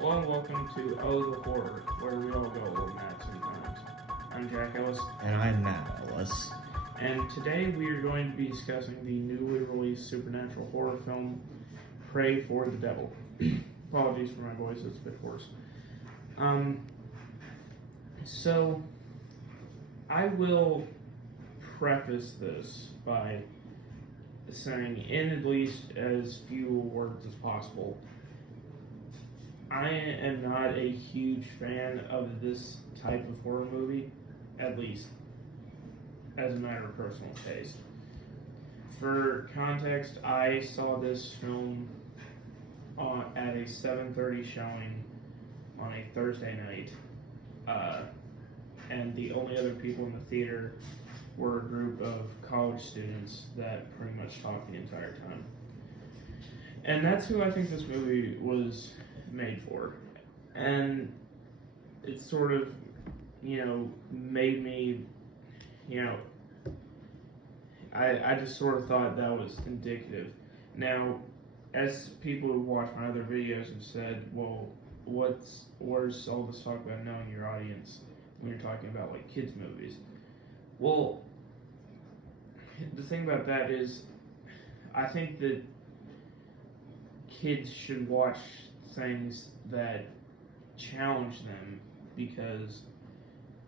Hello and welcome to Oh the Horror, where we all go a little mad sometimes. I'm Jack Ellis, And I'm Matt Ellis. and today we are going to be discussing the newly released supernatural horror film, Pray for the Devil. Apologies for my voice, it's a bit hoarse. So, I will preface this by saying, in at least as few words as possible, I am not a huge fan of this type of horror movie, at least as a matter of personal taste. For context, I saw this film at a 7:30 showing on a Thursday night, and the only other people in the theater were a group of college students that pretty much talked the entire time. And that's who I think this movie was made for. And it sort of, made me, I just sort of thought that was indicative. Now, as people who watch my other videos have said, well, where's all this talk about knowing your audience when you're talking about like kids movies? Well, the thing about that is, I think that kids should watch things that challenge them because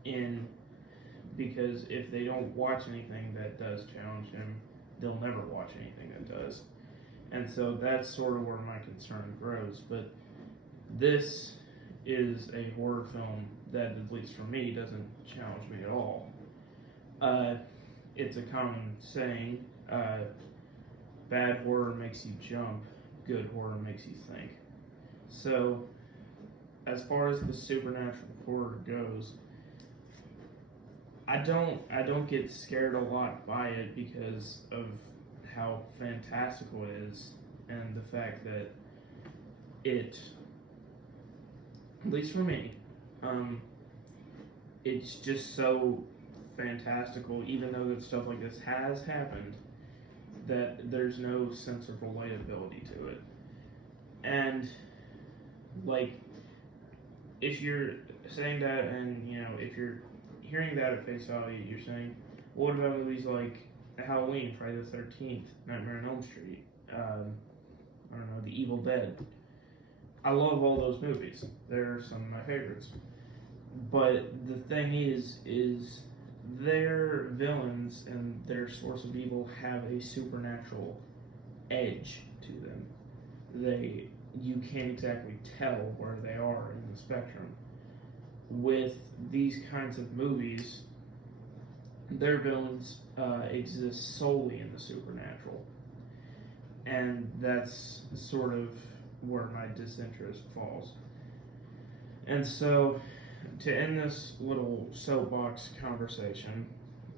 if they don't watch anything that does challenge them, they'll never watch anything that does. And so that's sort of where my concern grows. But this is a horror film that, at least for me, doesn't challenge me at all. It's a common saying, bad horror makes you jump, good horror makes you think. So, as far as the supernatural horror goes, I don't get scared a lot by it because of how fantastical it is and the fact that it, at least for me, it's just so fantastical, even though that stuff like this has happened, that there's no sense of relatability to it. And like, if you're saying that, and if you're hearing that at face value, you're saying, what about movies like Halloween, Friday the 13th, Nightmare on Elm Street, I don't know, The Evil Dead? I love all those movies. They're some of my favorites. But the thing is their villains and their source of evil have a supernatural edge to them. You can't exactly tell where they are in the spectrum. With these kinds of movies, their villains exist solely in the supernatural, and that's sort of where my disinterest falls. And so, to end this little soapbox conversation,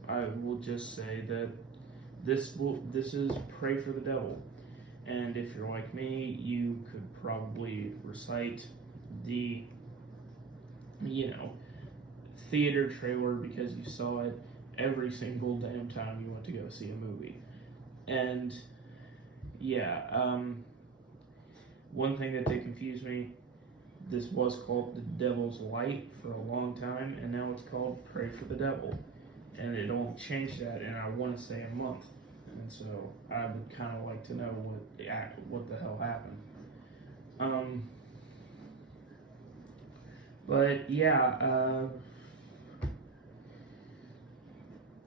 I will just say that this is Pray for the Devil. And if you're like me, you could probably recite the, theater trailer because you saw it every single damn time you went to go see a movie. And, one thing that did confuse me, this was called The Devil's Light for a long time, and now it's called Pray for the Devil. And it only changed that in, I want to say, a month. And so I would kind of like to know what the hell happened. But yeah,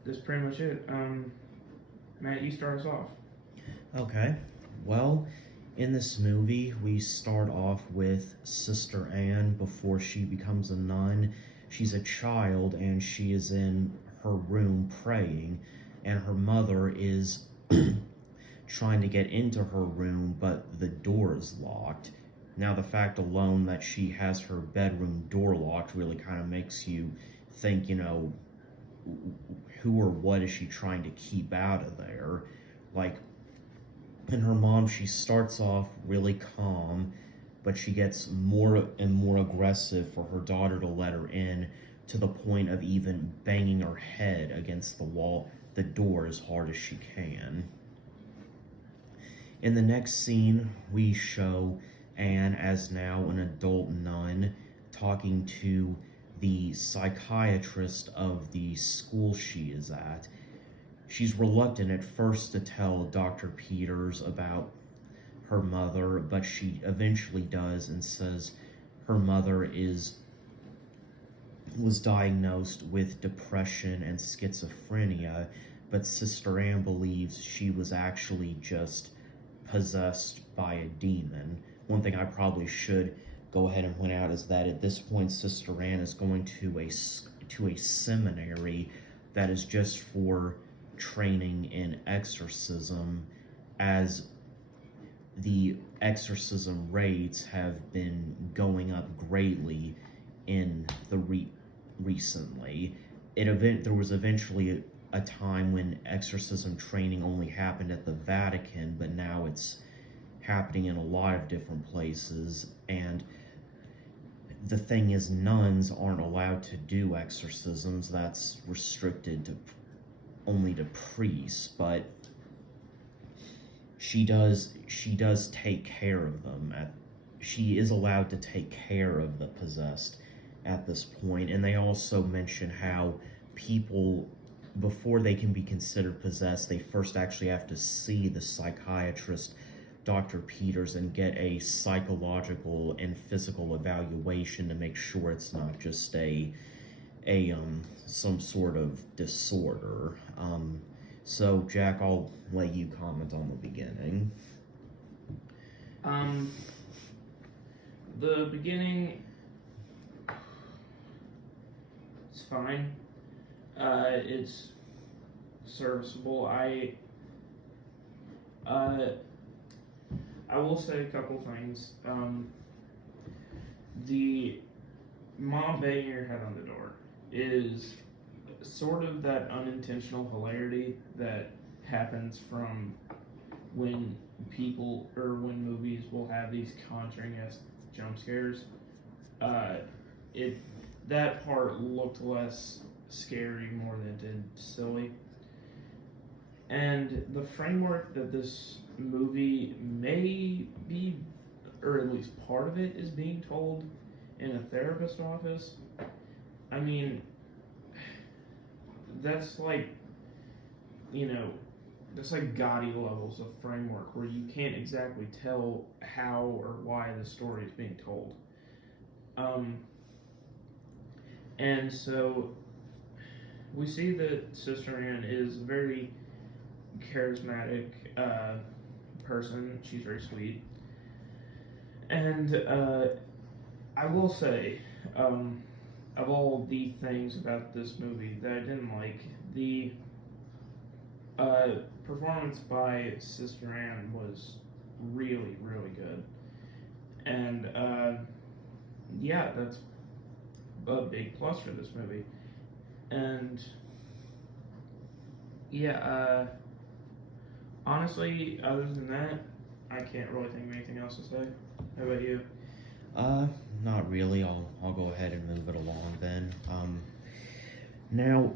that's pretty much it. Matt, you start us off. Okay, well, in this movie, we start off with Sister Anne before she becomes a nun. She's a child and she is in her room praying, and her mother is trying to get into her room, but the door is locked. Now, the fact alone that she has her bedroom door locked really kind of makes you think, who or what is she trying to keep out of there? Like, and her mom, she starts off really calm, but she gets more and more aggressive for her daughter to let her in, to the point of even banging her head against the door as hard as she can. In the next scene, we show Anne as now an adult nun talking to the psychiatrist of the school she is at. She's reluctant at first to tell Dr. Peters about her mother, but she eventually does and says her mother was diagnosed with depression and schizophrenia, but Sister Anne believes she was actually just possessed by a demon. One thing I probably should go ahead and point out is that at this point, Sister Anne is going to a seminary that is just for training in exorcism, as the exorcism rates have been going up greatly in the recently. There was eventually a time when exorcism training only happened at the Vatican, but now it's happening in a lot of different places. And the thing is, nuns aren't allowed to do exorcisms. That's restricted to only to priests, but she does take care of them. She is allowed to take care of the possessed at this point. And they also mention how people, before they can be considered possessed, they first actually have to see the psychiatrist, Dr. Peters, and get a psychological and physical evaluation to make sure it's not just some sort of disorder. So Jack, I'll let you comment on the beginning. The beginning, it's fine. It's serviceable. I will say a couple things. The mom banging her head on the door is sort of that unintentional hilarity that happens from when people or when movies will have these Conjuring-esque jump scares. That part looked less scary more than it did silly. And the framework that this movie may be, or at least part of it, is being told in a therapist's office. I mean, that's like, that's like gaudy levels of framework where you can't exactly tell how or why the story is being told. And so we see that Sister Anne is a very charismatic person. She's very sweet. And I will say, of all the things about this movie that I didn't like, the performance by Sister Anne was really, really good. And yeah, that's a big plus for this movie. And yeah, honestly, other than that, I can't really think of anything else to say. How about you? Not really. I'll go ahead and move it along then. Now,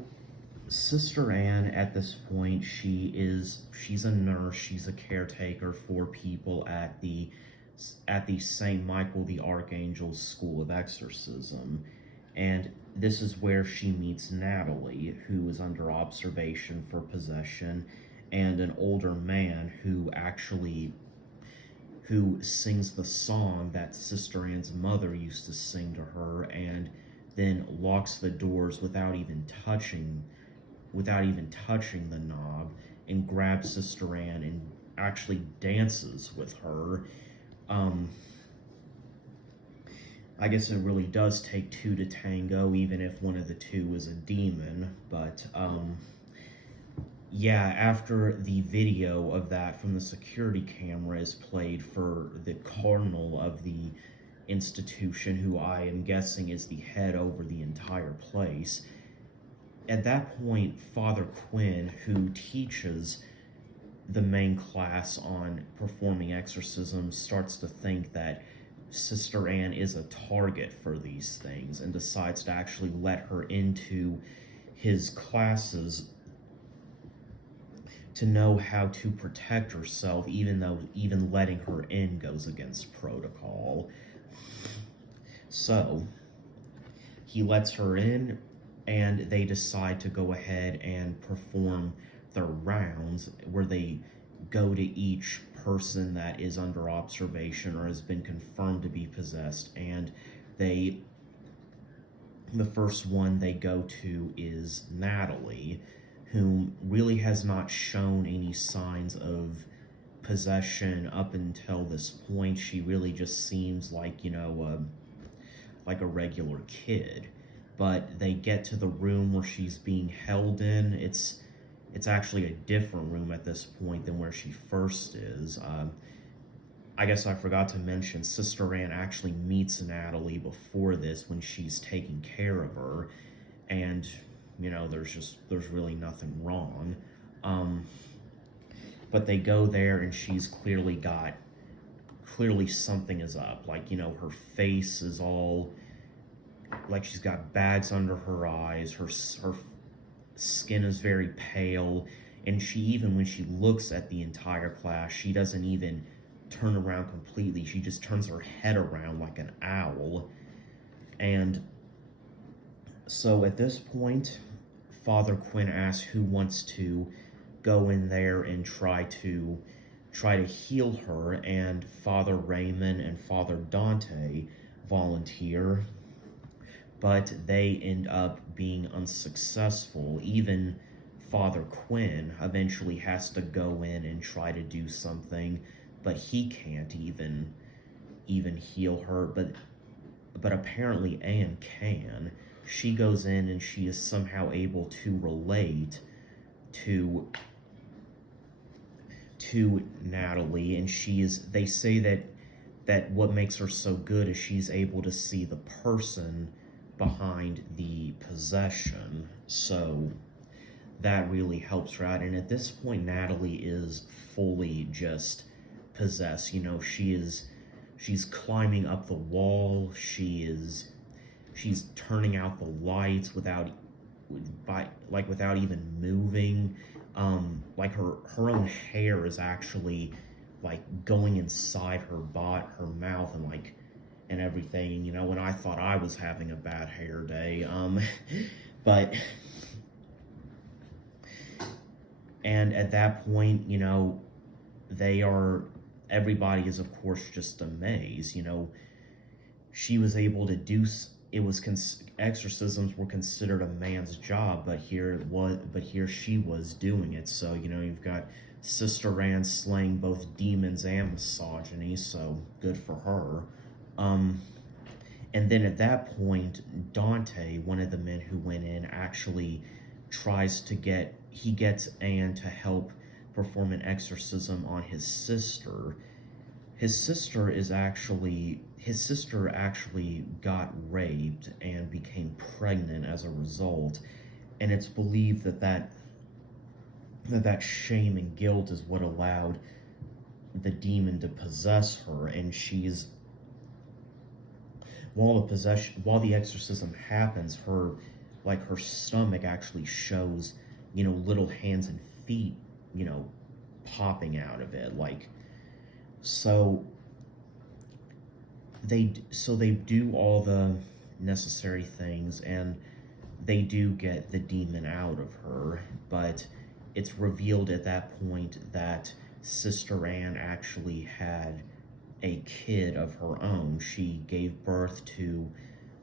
Sister Anne, at this point, she's a nurse. She's a caretaker for people at the St. Michael the Archangel's School of Exorcism, and this is where she meets Natalie, who is under observation for possession, and an older man who sings the song that Sister Anne's mother used to sing to her, and then locks the doors without even touching the knob, and grabs Sister Anne and actually dances with her. I guess it really does take two to tango, even if one of the two is a demon. But yeah, after the video of that from the security camera is played for the cardinal of the institution, who I am guessing is the head over the entire place, at that point, Father Quinn, who teaches the main class on performing exorcisms, starts to think that Sister Anne is a target for these things and decides to actually let her into his classes to know how to protect herself, even though even letting her in goes against protocol. So he lets her in, and they decide to go ahead and perform their rounds where they go to each person that is under observation or has been confirmed to be possessed, and the first one they go to is Natalie, whom really has not shown any signs of possession up until this point. She really just seems like, like a regular kid. But they get to the room where she's being held in. It's actually a different room at this point than where she first is. I guess I forgot to mention, Sister Ann actually meets Natalie before this when she's taking care of her, and there's really nothing wrong. But they go there, and she's clearly something is up. Like, her face is all like she's got bags under her eyes. Her skin is very pale, and even when she looks at the entire class, she doesn't even turn around completely. She just turns her head around like an owl. And so at this point, Father Quinn asks who wants to go in there and try to heal her, and Father Raymond and Father Dante volunteer, but they end up being unsuccessful. Even Father Quinn eventually has to go in and try to do something, but he can't even heal her. But apparently Anne can. She goes in and she is somehow able to relate to Natalie, and they say that what makes her so good is she's able to see the person behind the possession. So that really helps her out. And at this point, Natalie is fully just possessed. She's climbing up the wall. She's turning out the lights without even moving. Like her own hair is actually like going inside her mouth and everything. When I thought I was having a bad hair day. But and at that point, everybody is of course just amazed. She was able to do. Exorcisms were considered a man's job, but here she was doing it. So you've got Sister Ann slaying both demons and misogyny, so good for her. And then at that point, Dante, one of the men who went in, actually gets Anne to help perform an exorcism on his sister. His sister actually got raped and became pregnant as a result, and it's believed that shame and guilt is what allowed the demon to possess her. And while the exorcism happens, her stomach actually shows little hands and feet popping out of it. So they do all the necessary things, and they do get the demon out of her. But it's revealed at that point that Sister Ann actually had a kid of her own. She gave birth to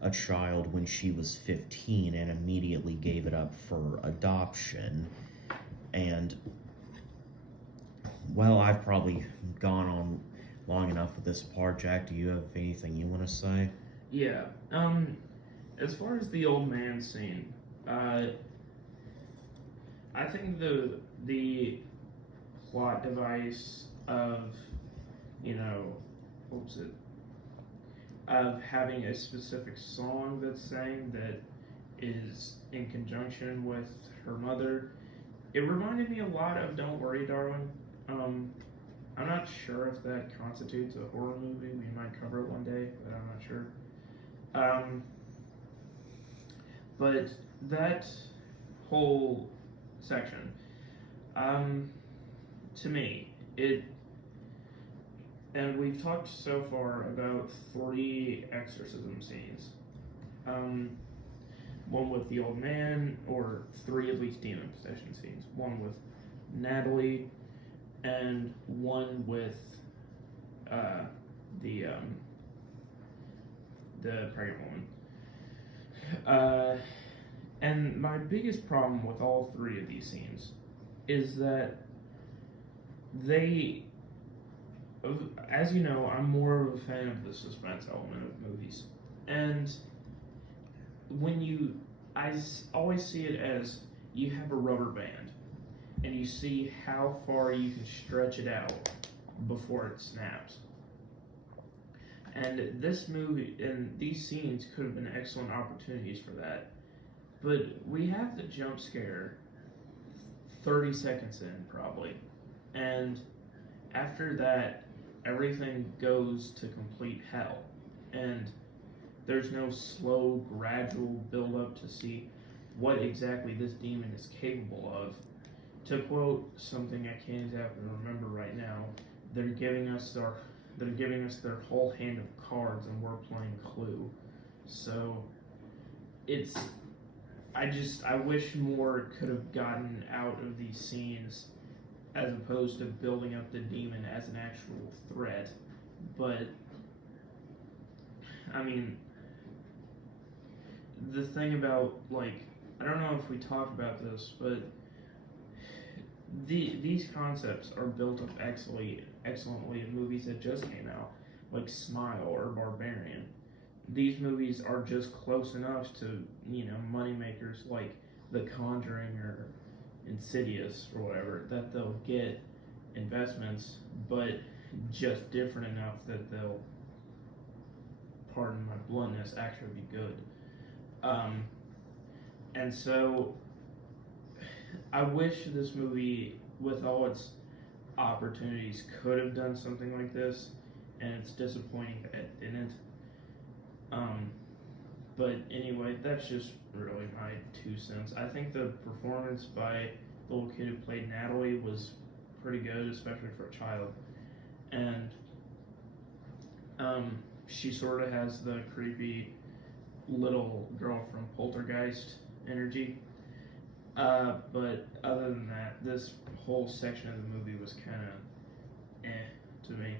a child when she was 15 and immediately gave it up for adoption. And well, I've probably gone on long enough with this part. Jack, do you have anything you want to say? Yeah. As far as the old man scene, I think the plot device of, what was it? Of having a specific song that's sang that is in conjunction with her mother, it reminded me a lot of Don't Worry, Darling. I'm not sure if that constitutes a horror movie. We might cover it one day, but I'm not sure. But that whole section, to me, and we've talked so far about 3 exorcism scenes. One with the old man, or 3 at least demon possession scenes. One with Natalie, and one with the pregnant woman. And my biggest problem with all 3 of these scenes is that they, as you know, I'm more of a fan of the suspense element of movies. And I always see it as you have a rubber band, and you see how far you can stretch it out before it snaps. And this movie and these scenes could have been excellent opportunities for that. But we have the jump scare 30 seconds in, probably. And after that, everything goes to complete hell. And there's no slow, gradual build up to see what exactly this demon is capable of. To quote something I can't exactly remember right now, they're giving us their whole hand of cards, and we're playing Clue. So I wish more could have gotten out of these scenes, as opposed to building up the demon as an actual threat. But I mean, the thing about, like, I don't know if we talked about this, but these concepts are built up excellently in movies that just came out, like Smile or Barbarian. These movies are just close enough to, moneymakers like The Conjuring or Insidious or whatever, that they'll get investments, but just different enough that they'll, pardon my bluntness, actually be good. And so I wish this movie, with all its opportunities, could have done something like this, and it's disappointing that it didn't. But anyway, that's just really my 2 cents. I think the performance by the little kid who played Natalie was pretty good, especially for a child. And she sort of has the creepy little girl from Poltergeist energy. But other than that, this whole section of the movie was kind of to me.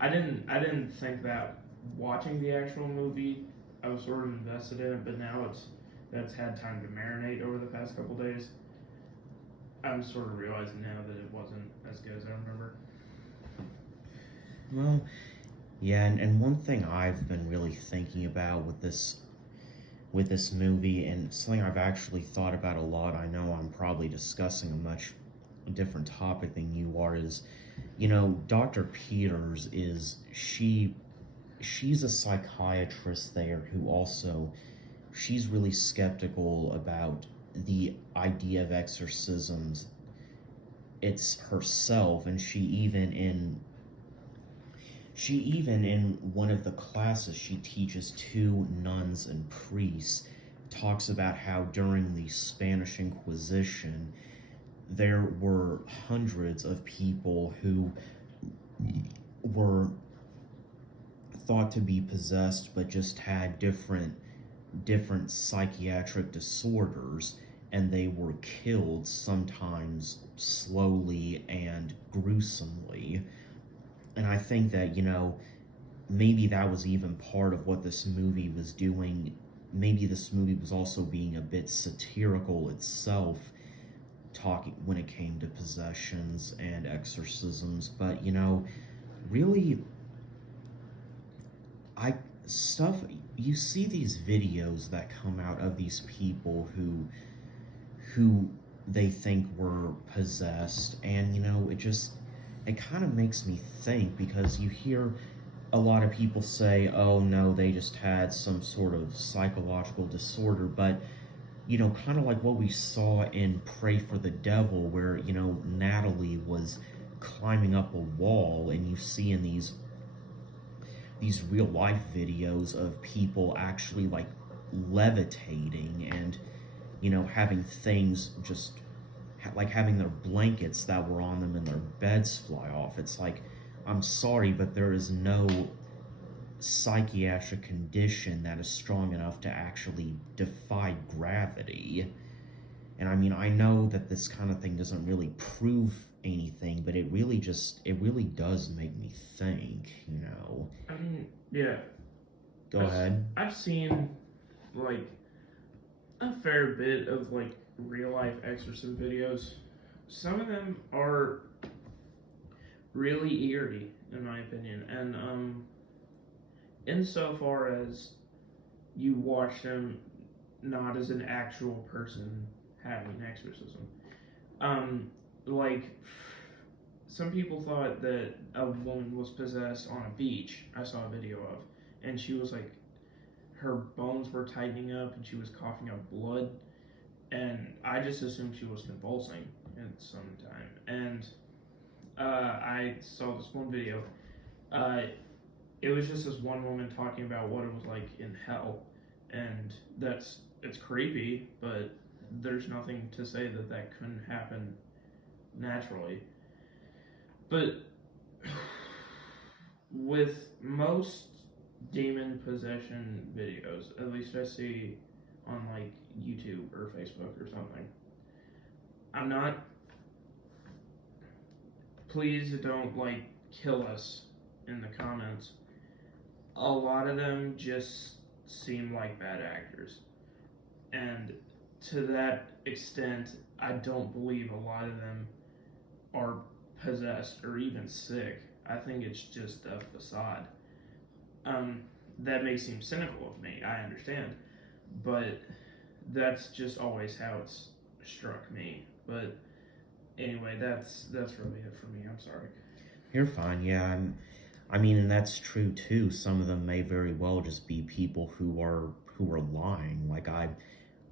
I didn't think that watching the actual movie, I was sort of invested in it, but now that's had time to marinate over the past couple days. I'm sort of realizing now that it wasn't as good as I remember. Well, yeah, and one thing I've been really thinking about with this movie, and something I've actually thought about a lot, I know I'm probably discussing a much different topic than you are, is, Dr. Peters she's a psychiatrist there who also, she's really skeptical about the idea of exorcisms. It's herself, and she even in one of the classes she teaches to nuns and priests, talks about how during the Spanish Inquisition there were hundreds of people who were thought to be possessed but just had different psychiatric disorders, and they were killed, sometimes slowly and gruesomely. And I think that, maybe that was even part of what this movie was doing. Maybe this movie was also being a bit satirical itself, talking when it came to possessions and exorcisms. But, really, you see these videos that come out of these people who they think were possessed, and, it kind of makes me think, because you hear a lot of people say, oh no, they just had some sort of psychological disorder, but, kind of like what we saw in Pray for the Devil, where, Natalie was climbing up a wall, and you see in these real life videos of people actually, like, levitating and, having things just like having their blankets that were on them in their beds fly off. It's like, I'm sorry, but there is no psychiatric condition that is strong enough to actually defy gravity. And I mean, I know that this kind of thing doesn't really prove anything, but it really does make me think, you know. I mean, yeah. Go ahead. I've seen like a fair bit of like real life exorcism videos. Some of them are really eerie, in my opinion, and insofar as you watch them not as an actual person having exorcism. Like, some people thought that a woman was possessed on a beach. I saw a video of, and she was like, her bones were tightening up, and she was coughing up blood, and I just assumed she was convulsing at some time. And I saw this one video. It was just this one woman talking about what it was like in hell, and it's creepy, but there's nothing to say that that couldn't happen naturally. But with most demon possession videos, at least I see on like YouTube or Facebook or something, I'm not, please don't like kill us in the comments. A lot of them just seem like bad actors, and to that extent, I don't believe a lot of them are possessed or even sick. I think it's just a facade. That may seem cynical of me, I understand, but that's just always how it's struck me. But anyway, that's really it for me. I'm sorry. You're fine. Yeah, I mean, and that's true too. Some of them may very well just be people who are lying. Like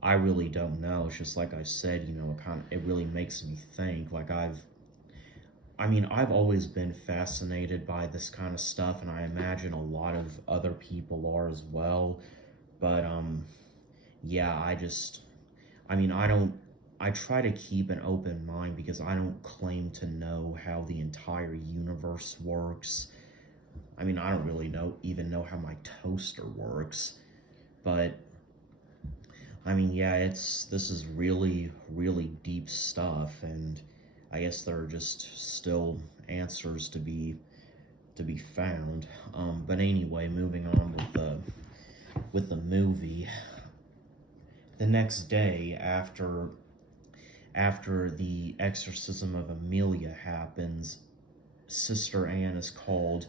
I really don't know. It's just like I said, you know, it really makes me think. Like I've always been fascinated by this kind of stuff, and I imagine a lot of other people are as well. But yeah, I try to keep an open mind because I don't claim to know how the entire universe works. I mean, I don't really even know how my toaster works, but I mean, yeah, this is really, really deep stuff, and I guess there are just still answers to be found. But anyway, moving on with the movie. The next day, after the exorcism of Amelia happens, Sister Anne is called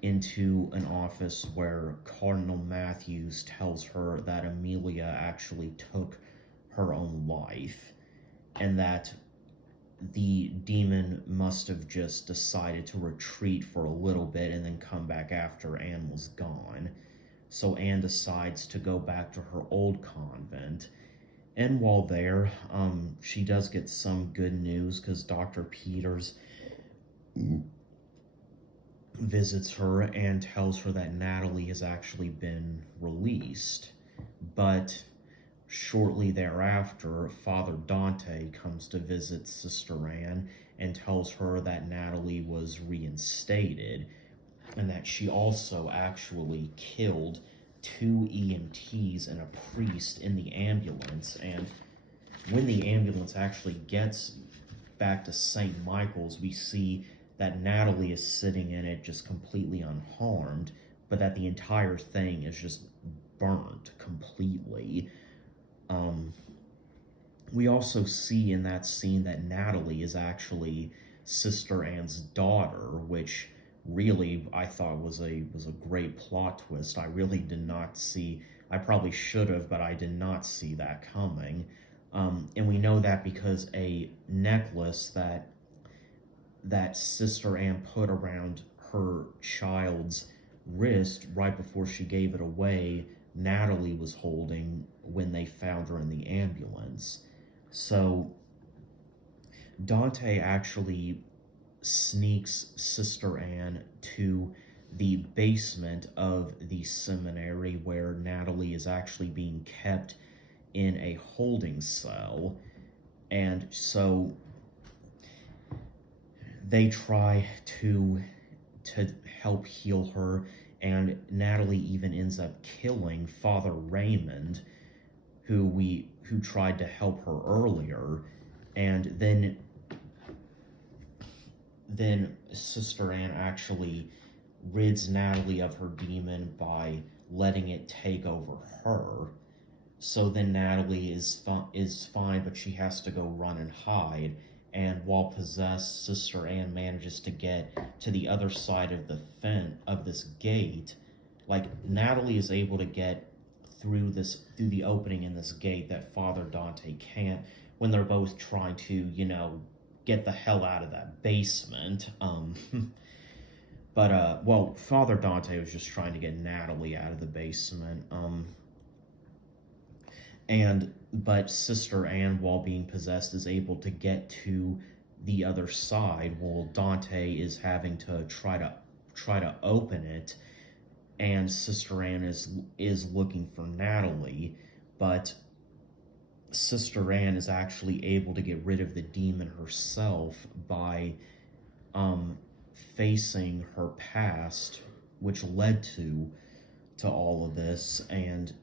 into an office where Cardinal Matthews tells her that Amelia actually took her own life, and that the demon must have just decided to retreat for a little bit and then come back after Anne was gone. So Anne decides to go back to her old convent. And while there, she does get some good news because Dr. Peters visits her and tells her that Natalie has actually been released. But shortly thereafter, Father Dante comes to visit Sister Anne and tells her that Natalie was reinstated and that she also actually killed 2 EMTs and a priest in the ambulance. And when the ambulance actually gets back to St. Michael's, we see that Natalie is sitting in it just completely unharmed, but that the entire thing is just burnt completely. We also see in that scene that Natalie is actually Sister Anne's daughter, which really I thought was a great plot twist. I really did not see. I probably should have, but I did not see that coming. And we know that because a necklace that Sister Anne put around her child's wrist right before she gave it away, Natalie was holding when they found her in the ambulance. So Dante actually sneaks Sister Anne to the basement of the seminary where Natalie is actually being kept in a holding cell. and so they try to help heal her, and Natalie even ends up killing Father Raymond, who tried to help her earlier, and then Sister Anne actually rids Natalie of her demon by letting it take over her. So then Natalie is fine, but she has to go run and hide. And while possessed, Sister Anne manages to get to the other side of the of this gate. Like, Natalie is able to get through the opening in this gate that Father Dante can't, when they're both trying to, get the hell out of that basement. But well, Father Dante was just trying to get Natalie out of the basement. But Sister Anne, while being possessed, is able to get to the other side, while Dante is having to try to open it, and Sister Anne is looking for Natalie, but Sister Anne is actually able to get rid of the demon herself by facing her past, which led to all of this, and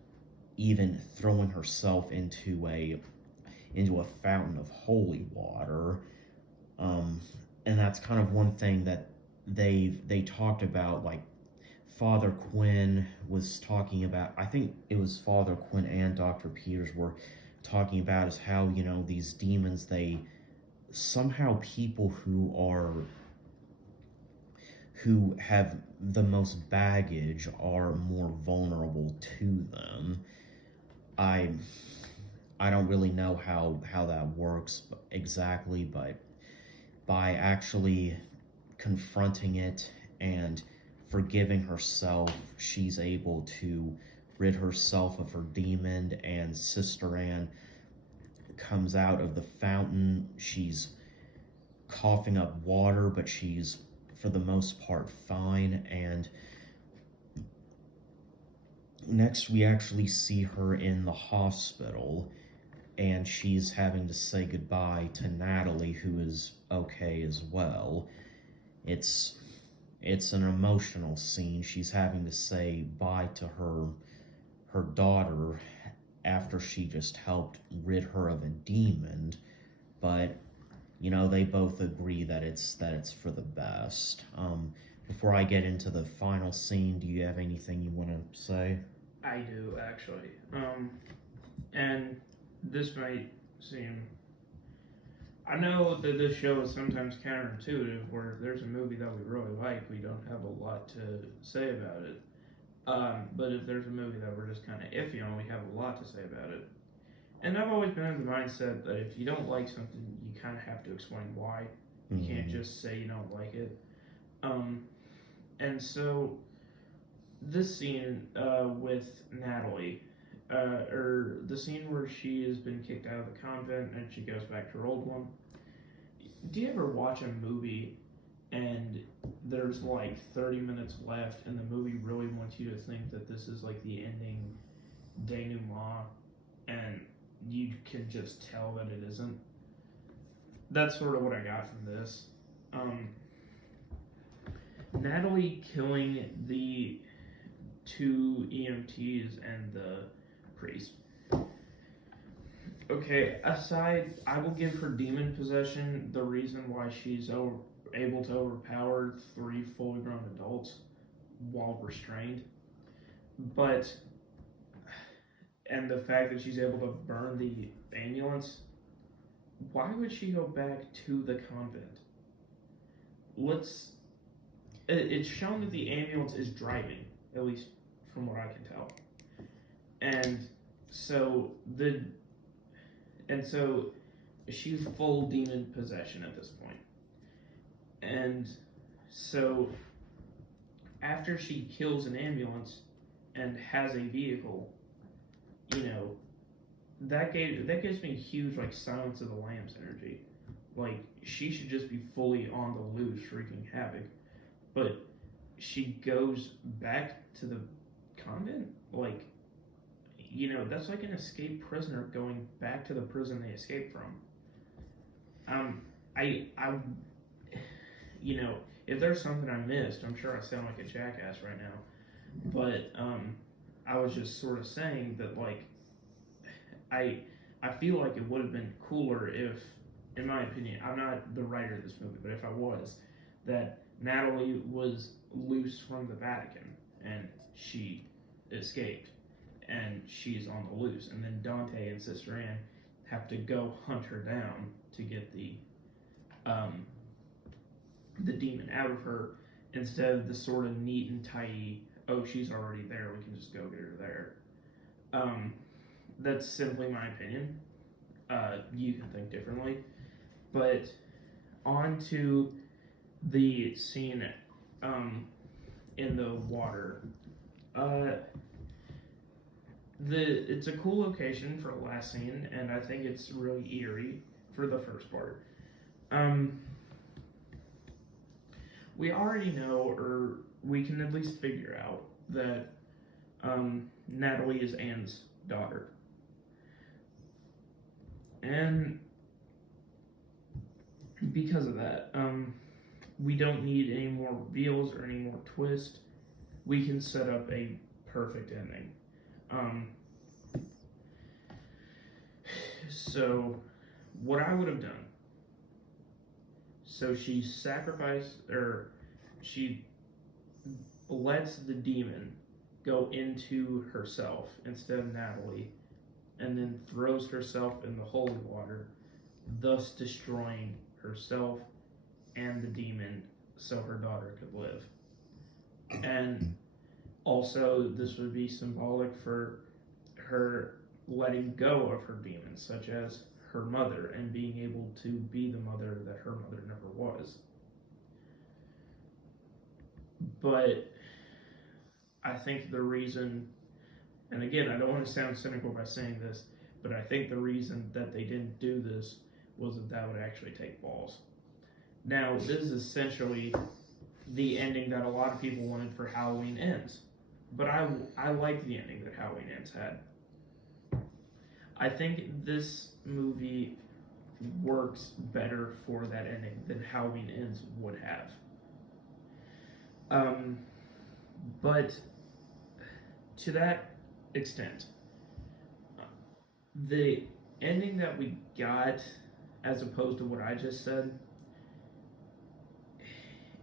even throwing herself into a fountain of holy water. And that's kind of one thing that they talked about. Like, Father Quinn was talking about, I think it was Father Quinn and Dr. Peters were talking about, is how, these demons, they somehow, people who have the most baggage are more vulnerable to them. I don't really know how that works exactly, but by actually confronting it and forgiving herself, she's able to rid herself of her demon, and Sister Anne comes out of the fountain. She's coughing up water, but she's, for the most part, fine. And next we actually see her in the hospital, and she's having to say goodbye to Natalie, who is okay as well. It's an emotional scene. She's having to say bye to her daughter after she just helped rid her of a demon, but they both agree that it's for the best. Before I get into the final scene, do you have anything you want to say? I do, actually. And this might seem, I know that this show is sometimes counterintuitive, where if there's a movie that we really like, we don't have a lot to say about it. But if there's a movie that we're just kind of iffy on, we have a lot to say about it. And I've always been in the mindset that if you don't like something, you kind of have to explain why. You can't just say you don't like it. And so this scene with Natalie, or the scene where she has been kicked out of the convent and she goes back to her old one. Do you ever watch a movie and there's like 30 minutes left and the movie really wants you to think that this is like the ending denouement, and you can just tell that it isn't? That's sort of what I got from this. Natalie killing the two EMTs and the priest. Okay, aside, I will give her demon possession the reason why she's able to overpower 3 fully grown adults while restrained. But, and the fact that she's able to burn the ambulance, why would she go back to the convent? It's shown that the ambulance is driving, at least from what I can tell. And so she's full demon possession at this point. And so after she kills an ambulance and has a vehicle, that gives me huge like Silence of the Lambs energy. Like, she should just be fully on the loose, wreaking havoc. But she goes back to the convent, like, that's like an escaped prisoner going back to the prison they escaped from. I, you know, if there's something I missed, I'm sure I sound like a jackass right now, but I was just sort of saying that like I I feel like it would have been cooler if, in my opinion, I'm not the writer of this movie, but if I was, that Natalie was loose from the Vatican and she escaped and she's on the loose, and then Dante and Sister Anne have to go hunt her down to get um, the demon out of her, instead of the sort of neat and tidy, oh, she's already there, we can just go get her there. That's simply my opinion. You can think differently. But on to the scene in the water. It's a cool location for a last scene, and I think it's really eerie for the first part. We already know, or we can at least figure out, that Natalie is Anne's daughter. And because of that, we don't need any more reveals or any more twists. We can set up a perfect ending. So, what I would have done, so she sacrificed, or she lets the demon go into herself instead of Natalie, and then throws herself in the holy water, thus destroying herself and the demon so her daughter could live. And also, this would be symbolic for her letting go of her demons, such as her mother, and being able to be the mother that her mother never was. But I think the reason, and again, I don't want to sound cynical by saying this, but I think the reason that they didn't do this was that would actually take balls. Now, this is essentially the ending that a lot of people wanted for Halloween Ends. But I like the ending that Halloween Ends had. I think this movie works better for that ending than Halloween Ends would have. But to that extent, the ending that we got, as opposed to what I just said,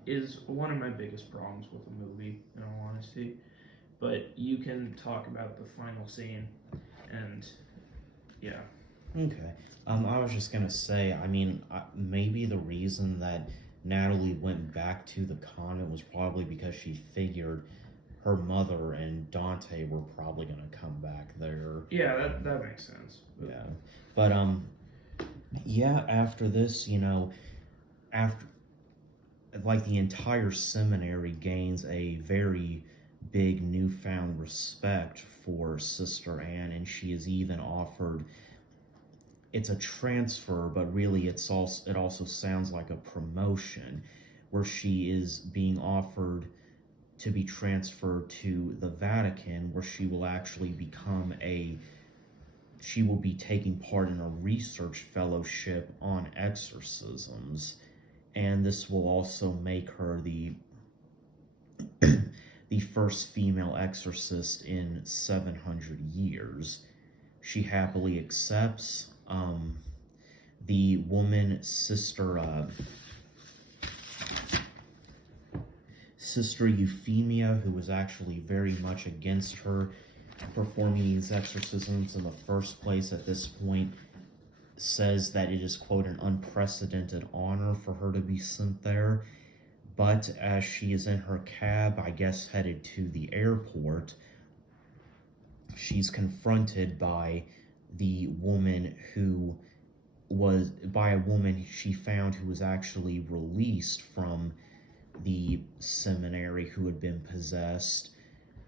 is one of my biggest problems with the movie, in all honesty. But you can talk about the final scene, and yeah. Okay. I was just gonna say, I mean, maybe the reason that Natalie went back to the convent was probably because she figured her mother and Dante were probably gonna come back there. Yeah, that makes sense. Yeah. But yeah, after this, after, like, the entire seminary gains a very big newfound respect for Sister Anne, and she is even offered, it's a transfer, but really it also sounds like a promotion, where she is being offered to be transferred to the Vatican, where she will actually she will be taking part in a research fellowship on exorcisms, and this will also make her the the first female exorcist in 700 years. She happily accepts. The woman, Sister Euphemia, who was actually very much against her performing these exorcisms in the first place at this point, says that it is, quote, an unprecedented honor for her to be sent there. But as she is in her cab, I guess headed to the airport, she's confronted by a woman she found who was actually released from the seminary, who had been possessed.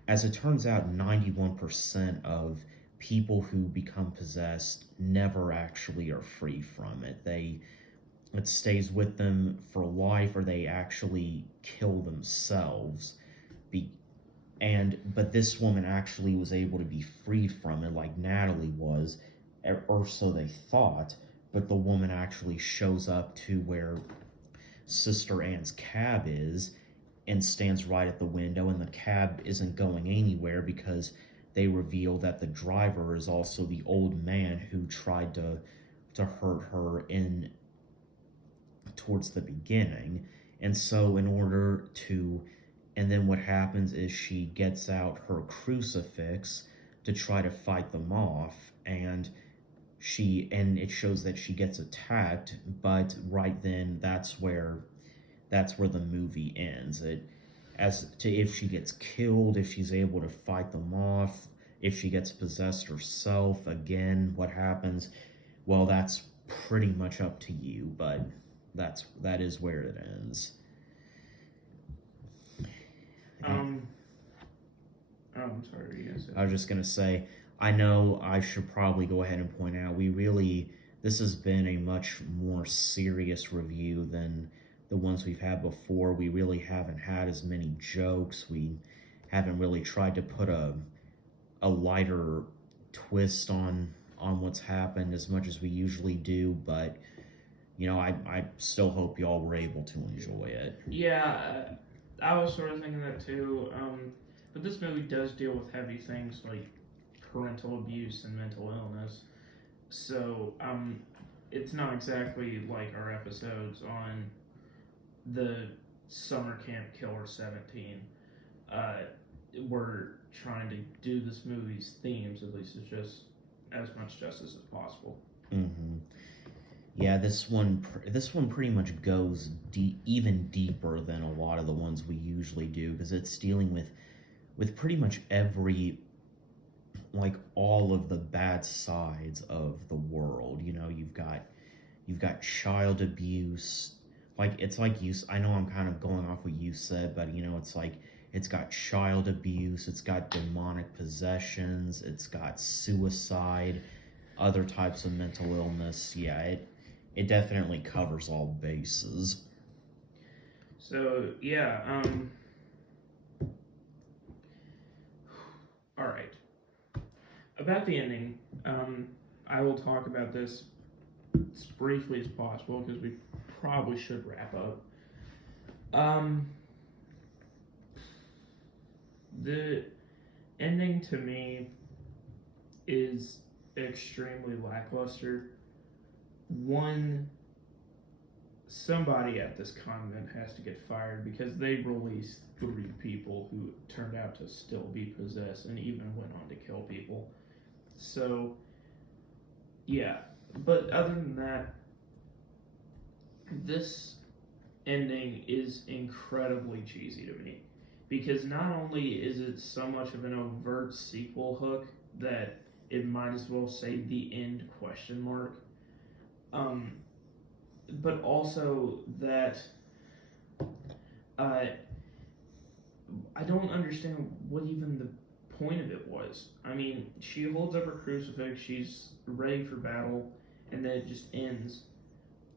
As it turns out, 91% of people who become possessed never actually are free from it. It stays with them for life, or they actually kill themselves. But this woman actually was able to be freed from it, like Natalie was, or so they thought. but the woman actually shows up to where Sister Anne's cab is and stands right at the window, and the cab isn't going anywhere because they reveal that the driver is also the old man who tried to hurt her in towards the beginning. And so in order to and then what happens is she gets out her crucifix to try to fight them off, and it shows that she gets attacked, but right then that's where the movie ends. It as to if she gets killed, if she's able to fight them off, if she gets possessed herself again, what happens? Well, that's pretty much up to you, but that is where it ends. I'm sorry, what are you gonna say? I was just gonna say, I know I should probably go ahead and point out this has been a much more serious review than the ones we've had before. We really haven't had as many jokes. We haven't really tried to put a lighter twist on what's happened as much as we usually do, but I still hope y'all were able to enjoy it. Yeah, I was sort of thinking that too. But this movie does deal with heavy things like parental abuse and mental illness. So, it's not exactly like our episodes on the Summer Camp Killer 17. We're trying to do this movie's themes, at least it's just as much justice as possible. Mm-hmm. Yeah, this one pretty much goes even deeper than a lot of the ones we usually do, because it's dealing with pretty much all of the bad sides of the world. You've got child abuse. I know I'm kind of going off what you said, but it's got child abuse, it's got demonic possessions, it's got suicide, other types of mental illness. Yeah, it definitely covers all bases. So, yeah, alright. About the ending, I will talk about this as briefly as possible because we probably should wrap up. The ending to me is extremely lackluster. Somebody at this convent has to get fired because they released 3 people who turned out to still be possessed and even went on to kill people. So, yeah. But other than that, this ending is incredibly cheesy to me. Because not only is it so much of an overt sequel hook that it might as well say the end ? But also that I don't understand what even the point of it was. I mean, she holds up her crucifix, she's ready for battle, and then it just ends.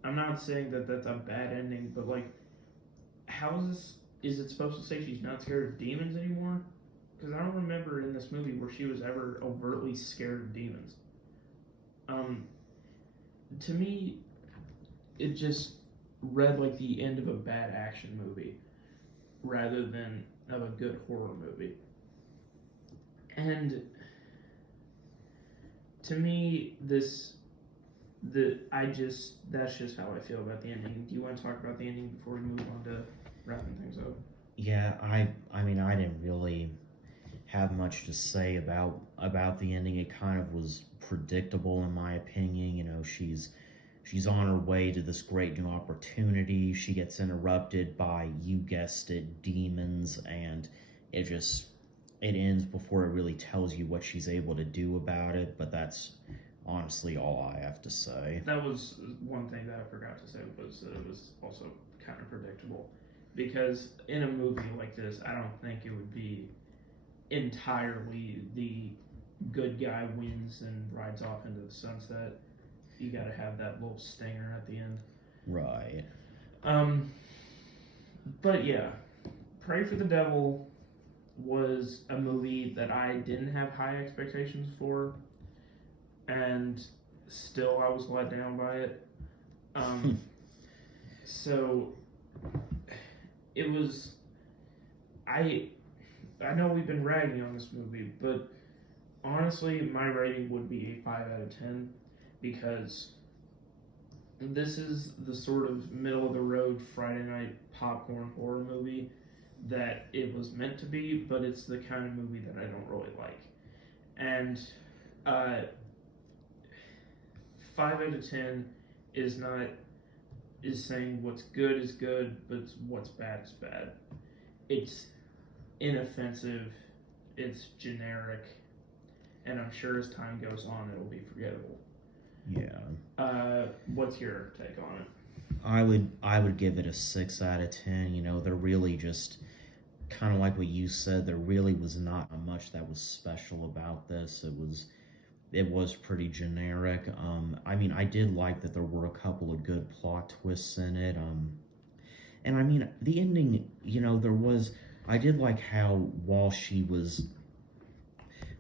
I'm not saying that that's a bad ending, but how is it supposed to say she's not scared of demons anymore? Because I don't remember in this movie where she was ever overtly scared of demons. To me, it just read like the end of a bad action movie rather than of a good horror movie. And to me, that's just how I feel about the ending. Do you want to talk about the ending before we move on to wrapping things up? Yeah, I mean, I didn't really have much to say about the ending. It kind of was predictable in my opinion. She's on her way to this great new opportunity. She gets interrupted by, you guessed it, demons, and it ends before it really tells you what she's able to do about it. But that's honestly all I have to say. That was one thing that I forgot to say, was that it was also kind of predictable. Because in a movie like this, I don't think it would be entirely the good guy wins and rides off into the sunset. You gotta have that little stinger at the end. Right. But yeah, Pray for the Devil was a movie that I didn't have high expectations for, and still I was let down by it. So it was. I know we've been ragging on this movie, but honestly, my rating would be a 5 out of 10 because this is the sort of middle of the road Friday night popcorn horror movie that it was meant to be, but it's the kind of movie that I don't really like. And 5 out of 10 is saying what's good is good, but what's bad is bad. It's inoffensive, it's generic, and I'm sure as time goes on it'll be forgettable. Yeah. What's your take on it? I would give it a 6 out of 10. You know, they're really just kind of like what you said. There really was not much that was special about this. It was pretty generic. I mean, I did like that there were a couple of good plot twists in it. And I mean, the ending, you know, I did like how while she was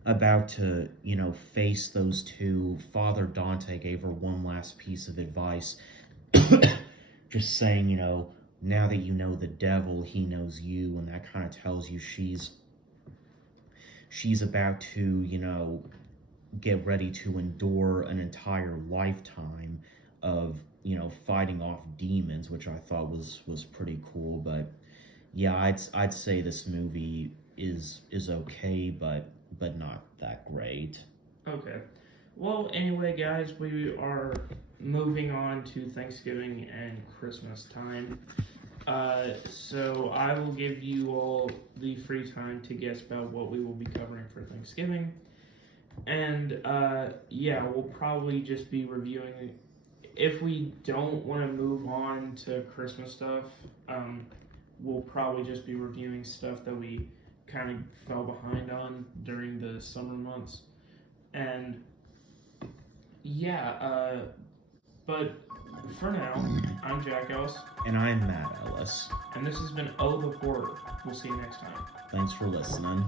about to, you know, face those two, Father Dante gave her one last piece of advice, just saying, you know, now that you know the devil, he knows you, and that kind of tells you she's about to, you know, get ready to endure an entire lifetime of, you know, fighting off demons, which I thought was pretty cool. But yeah, I'd say this movie is okay, but not that great. Okay. Well, anyway, guys, we are moving on to Thanksgiving and Christmas time. So I will give you all the free time to guess about what we will be covering for Thanksgiving. And yeah, we'll probably just be reviewing. If we don't want to move on to Christmas stuff, we'll probably just be reviewing stuff that we kind of fell behind on during the summer months. And yeah, but for now, I'm Jack Ellis. And I'm Matt Ellis. And this has been Oh the Horror. We'll see you next time. Thanks for listening.